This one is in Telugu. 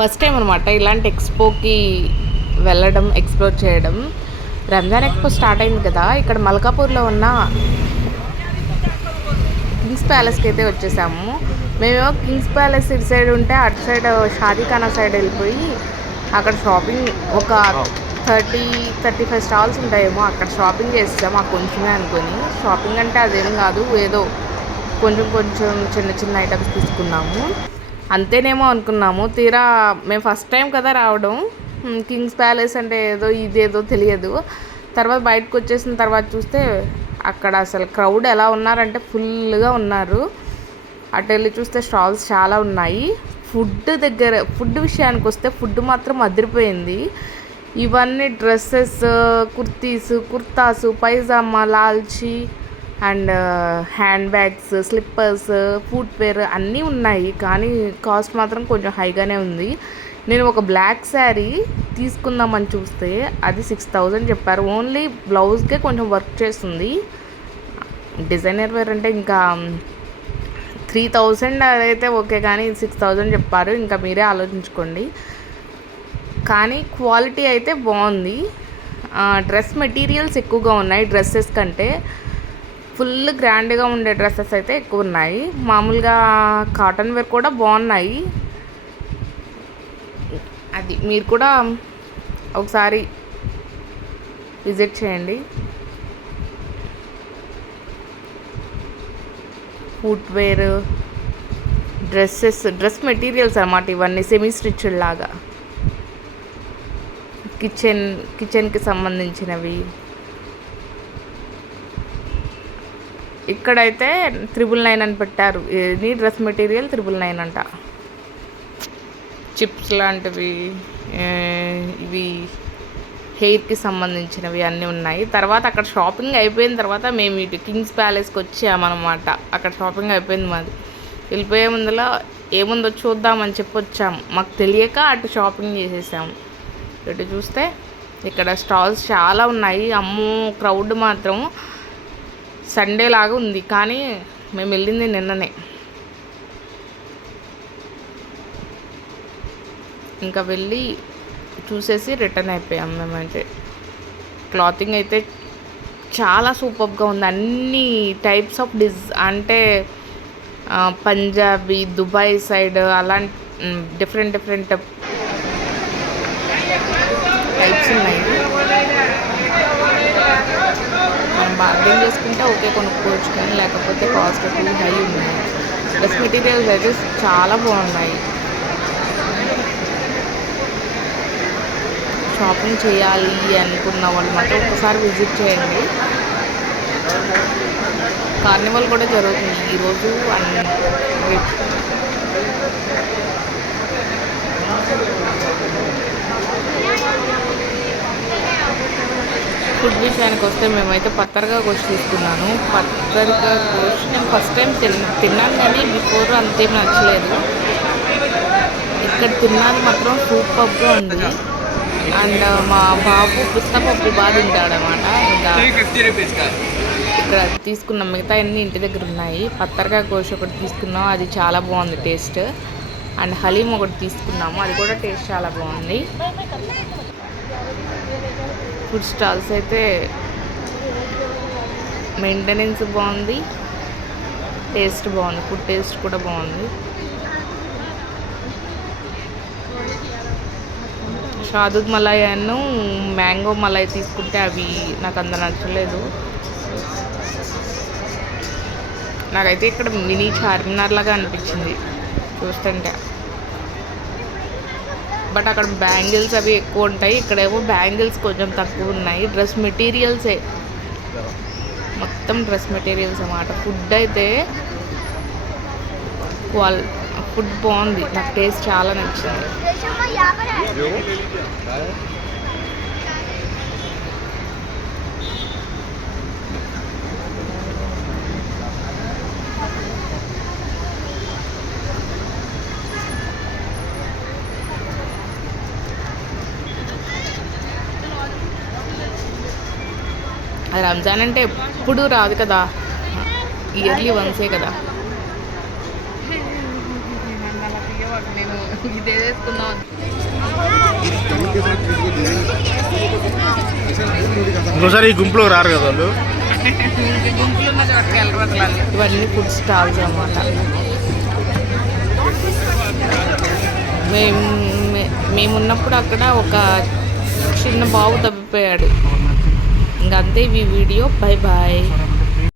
ఫస్ట్ టైం అనమాట ఇలాంటి ఎక్స్పోకి వెళ్ళడం, ఎక్స్ప్లోర్ చేయడం. రంజాన్ ఎక్స్పో స్టార్ట్ అయింది కదా, ఇక్కడ మల్కాపూర్లో ఉన్న కింగ్స్ ప్యాలెస్కి అయితే వచ్చేసాము. మేమేమో కింగ్స్ ప్యాలెస్ ఇటు సైడ్ ఉంటే అటు సైడ్ షాదీఖానా సైడ్ వెళ్ళిపోయి అక్కడ షాపింగ్ ఒక 30-35 స్టాల్స్ ఉంటాయేమో, అక్కడ షాపింగ్ చేస్తాం. మాకు కొంచెమే అనుకొని, షాపింగ్ అంటే అదేం కాదు, ఏదో కొంచెం కొంచెం చిన్న చిన్న ఐటమ్స్ తీసుకున్నాము, అంతేనేమో అనుకున్నాము. తీరా మేము ఫస్ట్ టైం కదా రావడం, కింగ్స్ ప్యాలెస్ అంటే ఏదో ఇదేదో తెలియదు. తర్వాత బయటకు వచ్చేసిన తర్వాత చూస్తే అక్కడ అసలు క్రౌడ్ ఎలా ఉన్నారంటే ఫుల్గా ఉన్నారు. అటు వెళ్ళి చూస్తే స్టాల్స్ చాలా ఉన్నాయి. ఫుడ్ విషయానికి వస్తే ఫుడ్ మాత్రం అదిరిపోయింది. ఇవన్నీ డ్రెస్సెస్, కుర్తాసు, పైజామా, లాల్చీ and handbags, slippers, footwear అన్నీ ఉన్నాయి. కానీ కాస్ట్ మాత్రం కొంచెం హైగానే ఉంది. నేను ఒక బ్లాక్ శారీ తీసుకుందామని చూస్తే అది 6000 చెప్పారు. ఓన్లీ బ్లౌజ్కే కొంచెం వర్క్ చేస్తుంది. డిజైనర్ వేర్ అంటే ఇంకా 3000 అదైతే ఓకే, కానీ 6000 చెప్పారు. ఇంకా మీరే ఆలోచించుకోండి. కానీ క్వాలిటీ అయితే బాగుంది. డ్రెస్ మెటీరియల్స్ ఎక్కువగా ఉన్నాయి డ్రెస్సెస్ కంటే. ఫుల్ గ్రాండ్గా ఉండే డ్రెస్సెస్ అయితే ఎక్కువ ఉన్నాయి. మామూలుగా కాటన్ వేర్ కూడా బాగున్నాయి. అది మీరు కూడా ఒకసారి విజిట్ చేయండి. ఫుట్వేర్, డ్రెస్ మెటీరియల్స్ అన్నమాట ఇవన్నీ, సెమీ స్టిచ్డ్ లాగా. కిచెన్కి సంబంధించినవి. ఇక్కడైతే 999 అని పెట్టారు. ఇది డ్రెస్ మెటీరియల్ 999 అంట. చిప్స్ లాంటివి, ఇవి హెయిర్కి సంబంధించినవి అన్నీ ఉన్నాయి. తర్వాత అక్కడ షాపింగ్ అయిపోయిన తర్వాత మేము ఇటు కింగ్స్ ప్యాలెస్కి వచ్చామన్నమాట. అక్కడ షాపింగ్ అయిపోయింది మాది. వెళ్ళిపోయే ముందులో ఏముందో చూద్దామని చెప్పి వచ్చాము. మాకు తెలియక అటు షాపింగ్ చేసేసాము. ఇటు చూస్తే ఇక్కడ స్టాల్స్ చాలా ఉన్నాయి. అమ్మో, క్రౌడ్ మాత్రం సండే లాగా ఉంది. కానీ మేము వెళ్ళింది నిన్ననే. ఇంకా వెళ్ళి చూసేసి రిటర్న్ అయిపోయాం మేమైతే. క్లాతింగ్ అయితే చాలా సూపర్గా ఉంది. అన్ని టైప్స్ ఆఫ్ అంటే పంజాబీ, దుబాయ్ సైడ్ అలాంటి డిఫరెంట్ టైప్స్ ఉన్నాయి. మనం బార్గెన్ చేసుకుంటే ఓకే కొనుక్కోవచ్చు, కానీ లేకపోతే కాస్ట్ ఫుల్ హై ఉన్నాయి. డ్రెస్ మెటీరియల్స్ అయితే చాలా బాగున్నాయి. షాపింగ్ చేయాలి అనుకున్న వాళ్ళు మాత్రం ఒకసారి విజిట్ చేయండి. కార్నివల్ కూడా జరుగుతుంది ఈరోజు. ఫుడ్ విషయానికి వస్తే మేమైతే పత్తరగా గోష్ తీసుకున్నాను. పత్తరగా గోష్ నేను ఫస్ట్ టైం తిన్నాను, కానీ బిఫోర్ అంతేం నచ్చలేదు. ఇక్కడ తిన్నాను మాత్రం సూపర్గా ఉంది. అండ్ మా బాబు పిస్తపప్పు బాగా తింటాడనమాట. ఇంకా ఇక్కడ తీసుకున్నాం, మిగతా అన్నీ ఇంటి దగ్గర ఉన్నాయి. పత్తరగా గోష్ ఒకటి తీసుకున్నాం, అది చాలా బాగుంది టేస్ట్. అండ్ హలీం ఒకటి తీసుకున్నాము, అది కూడా టేస్ట్ చాలా బాగుంది. ఫుడ్ స్టాల్స్ అయితే మెయింటెనెన్స్ బాగుంది, టేస్ట్ బాగుంది, ఫుడ్ టేస్ట్ కూడా బాగుంది. షాదూద్ మలాయ్ అను మ్యాంగో మలాయ్ తీసుకుంటే అవి నాకు అంత నచ్చలేదు. నాకైతే ఇక్కడ మినీ చార్మినార్ లాగా అనిపించింది చూస్తుంటే. బట్ అక్కడ బ్యాంగిల్స్ అవి ఎక్కువ ఉంటాయి, ఇక్కడేమో బ్యాంగిల్స్ కొంచెం తక్కువ ఉన్నాయి. డ్రెస్ మెటీరియల్సే మొత్తం డ్రెస్ మెటీరియల్స్ అన్నమాట. ఫుడ్ అయితే ఫుడ్ బాగుంది, నాకు టేస్ట్ చాలా నచ్చింది. రంజాన్ అంటే ఎప్పుడు రాదు కదా, ఇయర్లీ వన్సే కదా. నేను ఇదే వేసుకుందాం. ఇంకోసారి ఈ గుంపులో రారు కదా వాళ్ళు. గుంపులు ఉన్న చోటకి వెళ్ళరు. ఇవన్నీ ఫుడ్ స్టాల్స్ అన్నమాట. మేమున్నప్పుడు అక్కడ ఒక చిన్న బాబు తప్పిపోయాడు. ఇంకంతే ఈ వీడియో. Bye bye.